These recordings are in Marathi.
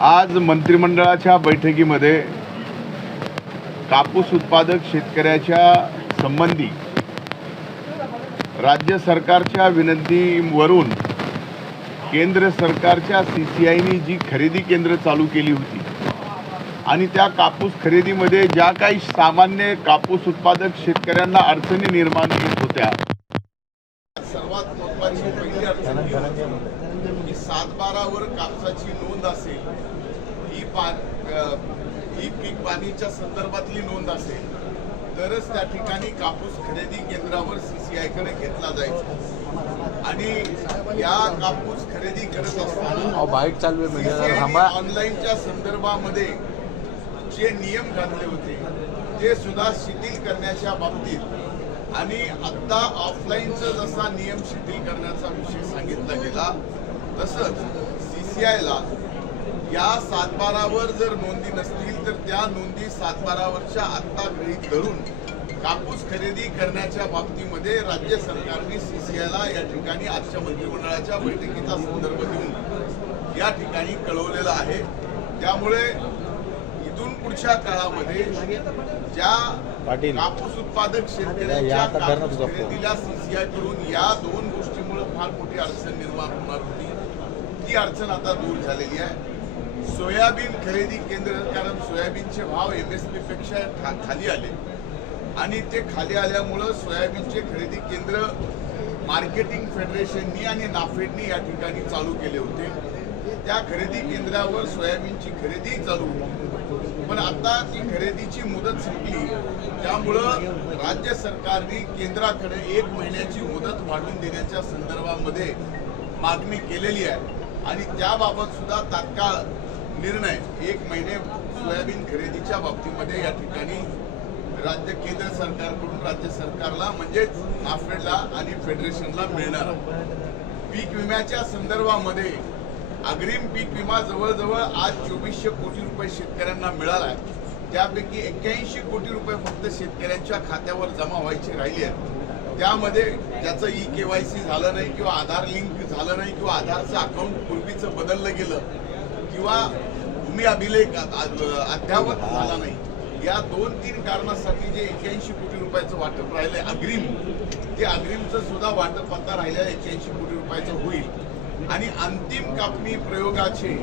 आज मंत्रिमंडळाच्या बैठकीमध्ये कापूस उत्पादक शेतकऱ्याच्या संबंधी राज्य सरकारच्या विनंतीवरून केंद्र सरकारच्या सी सी आयनी जी खरेदी केंद्र चालू केली होती आणि त्या कापूस खरेदीमध्ये ज्या काही सामान्य कापूस उत्पादक शेतकऱ्यांना अडचणी निर्माण होत होत्या सर्वात महत्वाची पहिली अडचण म्हणजे सात बारावर कापसाची नोंद असेल. ही पीक पाणीच्या संदर्भातली नोंद असेल तरच त्या ठिकाणी कापूस खरेदी केंद्रावर सीसीआयकडे घेतला जायचा. आणि या कापूस खरेदी करत असताना थांबा. ऑनलाईनच्या संदर्भामध्ये जे नियम घातले होते ते सुद्धा शिथिल करण्याच्या बाबतीत आणि आता ऑफलाईनचा जसा नियम शिथिल करण्याचा विषय सांगितला गेला तसंच सीसीआयला या सातबारावर जर नोंदी नसतील तर त्या नोंदी सातबारावरच्या आत्ता गृहीत धरून कापूस खरेदी करण्याच्या बाबतीमध्ये राज्य सरकारने सीसीआयला या ठिकाणी आजच्या मंत्रिमंडळाच्या बैठकीचा संदर्भ देऊन या ठिकाणी कळवलेलं आहे त्यामुळे इथून पुढच्या काळामध्ये ज्या. कापूस उत्पादक शेतकऱ्यांच्या कापूस फोन. खरेदीला सीसीआयकडून या दोन गोष्टीमुळे फार मोठी अडचण निर्माण होणार होती ती अडचण आता दूर झालेली आहे सोयाबीन खरेदी केंद्र कारण सोयाबीनचे भाव एम एस पी पेक्षा खा- खाली आले. आणि ते खाली आल्यामुळं सोयाबीनचे खरेदी केंद्र मार्केटिंग फेडरेशननी आणि नाफेडनी या ठिकाणी चालू केले होते. त्या खरेदी केंद्रावर सोयाबीनची खरेदी चालू. होती पण आता ती खरेदीची मुदत संपली. त्यामुळं राज्य सरकारने केंद्राकडे एक महिन्याची मुदत वाढवून देण्याच्या संदर्भामध्ये मागणी केलेली आहे. आणि त्याबाबत सुद्धा तात्काळ निर्णय एक महिने सोयाबीन खरेदीच्या बाबतीमध्ये या ठिकाणी राज्य केंद्र सरकारकडून राज्य सरकारला म्हणजेच नाफेडला आणि फेडरेशनला मिळणार. पीक विम्याच्या संदर्भामध्ये अग्रिम पीक विमा जवळजवळ आज चोवीसशे कोटी रुपये शेतकऱ्यांना मिळाला आहे. त्यापैकी एक्क्याऐंशी कोटी रुपये फक्त शेतकऱ्यांच्या खात्यावर जमा व्हायचे राहिले आहेत. त्यामध्ये ज्याचं ई के वाय सी झालं नाही किंवा आधार लिंक झालं नाही किंवा आधारचं अकाउंट पूर्वीचं बदललं गेलं किंवा भूमी अभिलेख अद्यावत झाला नाही. या दोन तीन कारणासाठी जे एक्क्याऐंशी कोटी रुपयाचं वाटप राहिलंय अग्रिम ते अग्रिमचं सुद्धा वाटप आता राहिलं एक्क्याऐंशी कोटी रुपयाचं होईल. आणि अंतिम कापणी प्रयोगाचे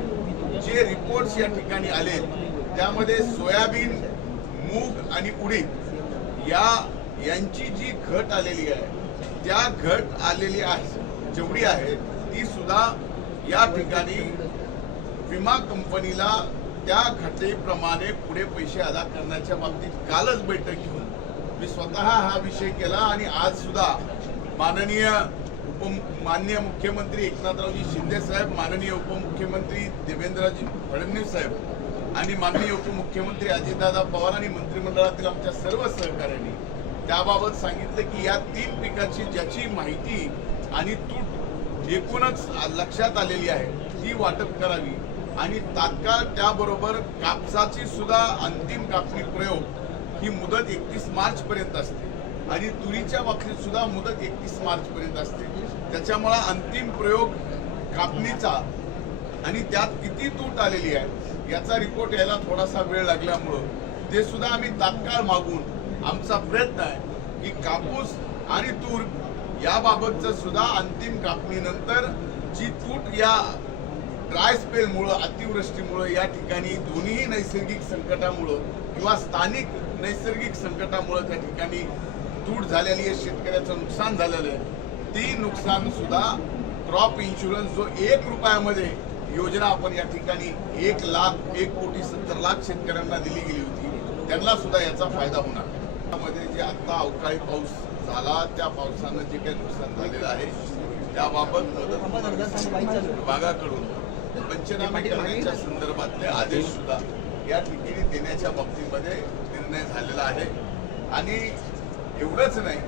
जे रिपोर्ट्स या ठिकाणी आले त्यामध्ये सोयाबीन मूग आणि उडीद या यांची जी घट आलेली आहे त्या घट आलेली आहे जेवढी आहे ती सुद्धा या ठिकाणी विमा कंपनीला त्या घटनेप्रमाणे पुढे पैसे अदा करण्याच्या बाबतीत कालच बैठक घेऊन मी स्वतः हा विषय केला आणि आज सुद्धा माननीय उप माननीय मुख्यमंत्री एकनाथरावजी शिंदे साहेब माननीय उपमुख्यमंत्री देवेंद्रजी फडणवीस साहेब आणि माननीय उपमुख्यमंत्री अजितदादा पवार आणि मंत्रिमंडळातील आमच्या सर्व सहकाऱ्यांनी त्याबाबत सांगितलं की या तीन पिकाची ज्याची माहिती आणि तूट एकूणच लक्षात आलेली आहे ती वाटप करावी. आणि तात्काळ त्याबरोबर कापसाची सुद्धा अंतिम कापणी प्रयोग ही मुदत एकतीस मार्च पर्यंत असते. आणि तुरीच्या बाबतीत सुद्धा मुदत एकतीस मार्च पर्यंत असते. त्याच्यामुळे अंतिम प्रयोग कापणीचा आणि त्यात किती तूट आलेली आहे याचा रिपोर्ट यायला थोडासा वेळ लागल्यामुळं ते सुद्धा आम्ही तात्काळ मागून आमचा प्रयत्न आहे की कापूस आणि तूर याबाबतचं सुद्धा अंतिम कापणीनंतर जी तूट या ड्राय स्पेलमुळं अतिवृष्टीमुळं या ठिकाणी दोन्ही नैसर्गिक संकटामुळं किंवा स्थानिक नैसर्गिक संकटामुळं त्या ठिकाणी तूट झालेली आहे शेतकऱ्याचं नुकसान झालेलं आहे. ती नुकसान सुद्धा क्रॉप इन्शुरन्स जो एक रुपयामध्ये योजना आपण या ठिकाणी एक लाख एक कोटी सत्तर लाख शेतकऱ्यांना दिली गेली होती त्यांना सुद्धा याचा फायदा होणार. त्यामध्ये जे आता अवकाळी पाऊस झाला त्या पावसानं जे काही नुकसान झालेलं आहे त्याबाबत विभागाकडून पंचनामे करण्याच्या संदर्भातले आदेश सुद्धा या ठिकाणी देण्याच्या बाबतीमध्ये निर्णय झालेला आहे आणि एवढंच नाही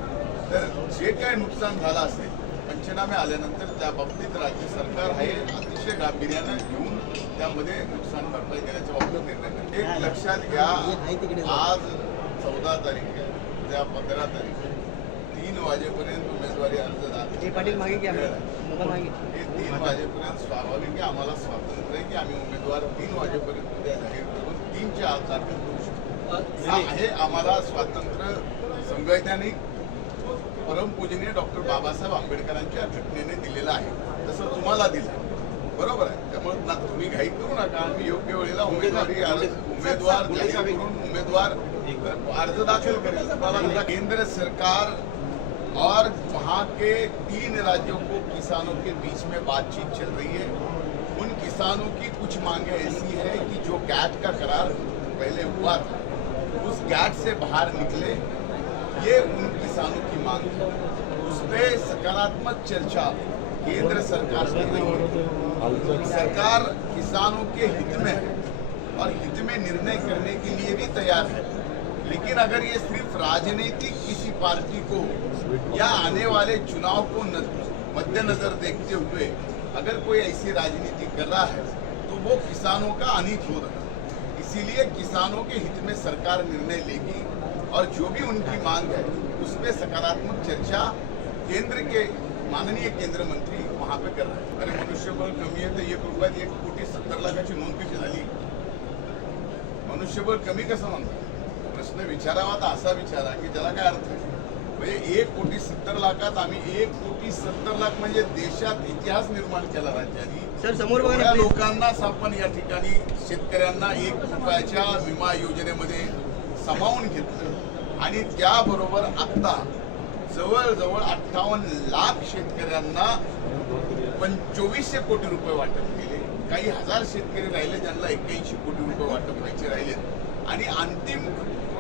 तर जे काय नुकसान झालं असेल पंचनामे आल्यानंतर त्या बाबतीत राज्य सरकार हे अतिशय गांभीर्यानं घेऊन त्यामध्ये नुकसान भरपाई देण्याच्या बाबतीत निर्णय करेल. एक लक्षात घ्या आज चौदा तारीख आहे उद्या पंधरा तारीख आहे. तीन वाजेपर्यंत उमेदवारी अर्ज दाखल हे पाटील मागे घ्या मोबाईल मागे हे तीन वाजेपर्यंत स्वाभाविक आहे. आम्हाला स्वातंत्र्य आहे की आम्ही उमेदवार तीन वाजेपर्यंत उद्या जाहीर करून तीनच्या आत दाखल करू शकतो. हा आहे आम्हाला स्वातंत्र्य संवैधानिक परमपूजनीय डॉक्टर बाबासाहेब आंबेडकरांच्या घटनेने दिलेलं आहे. तसं तुम्हाला दिलं बरोबर आहे. त्यामुळे ना तुम्ही घाई करू नका. आम्ही योग्य वेळेला उमेदवारी अर्ज उमेदवार उमेदवार अर्ज दाखल करेल. केंद्र सरकार और वहाँ के तीन राज्यों को किसानों के बीच में बातचीत चल रही है। उन किसानों की कुछ मांगे ऐसी है कि जो गैट का करार पहले हुआ था, उस गैट से बाहर निकले। ये उन किसानों की मांग है उस पर सकारात्मक चर्चा केंद्र सरकार कर रही है। सरकार किसानों के हित में है और हित में निर्णय करने के लिए भी तैयार है। लेकिन अगर ये सिर्फ़ राजनीतिक किसी पार्टी को या आने वाले चुनाव को मद्देनजर देखते हुए अगर कोई ऐसी राजनीति कर रहा है तो वो किसानों का अनित हो रहा है। इसीलिए किसानों के हित में सरकार निर्णय लेगी और जो भी उनकी मांग है उस पर सकारात्मक चर्चा केंद्र के माननीय केंद्र मंत्री वहाँ पे कर रहे हैं। अरे मनुष्यबळ कमी आहे तर एक रुपयात एक कोटी सत्तर लाखाची नोंद कशी झाली मनुष्यबळ कमी कसं म्हणतात प्रश्न विचारावा तर असा विचारा की त्याला काय अर्थ आहे? म्हणजे एक कोटी सत्तर लाखात आम्ही एक कोटी सत्तर लाख म्हणजे देशात इतिहास निर्माण केला राज्याने. सर समोर. लोकांनाच आपण या ठिकाणी शेतकऱ्यांना एक रुपयाच्या विमा योजनेमध्ये सामावून घेतलं. आणि त्याबरोबर आता जवळजवळ अठ्ठावन्न लाख शेतकऱ्यांना पण चोवीसशे कोटी रुपये वाटप केले. काही हजार शेतकरी राहिले ज्यांना एक्क्याऐंशी कोटी रुपये वाटप व्हायचे राहिले. आणि अंतिम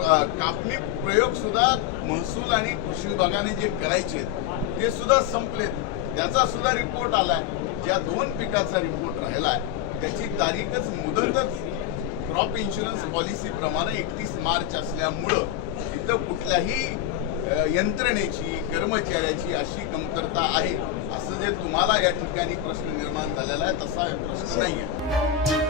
कापणी प्रयोग सुद्धा महसूल आणि कृषी विभागाने जे करायचे ते सुद्धा संपलेत. त्याचा सुद्धा रिपोर्ट आलाय. ज्या दोन पिकाचा रिपोर्ट राहिलाय त्याची तारीखच मुदतच क्रॉप इन्शुरन्स पॉलिसी प्रमाणे एकतीस मार्च असल्यामुळं इथं कुठल्याही यंत्रणेची कर्मचाऱ्याची अशी कमतरता आहे असं जे तुम्हाला या ठिकाणी प्रश्न निर्माण झालेला आहे तसा प्रश्न नाही आहे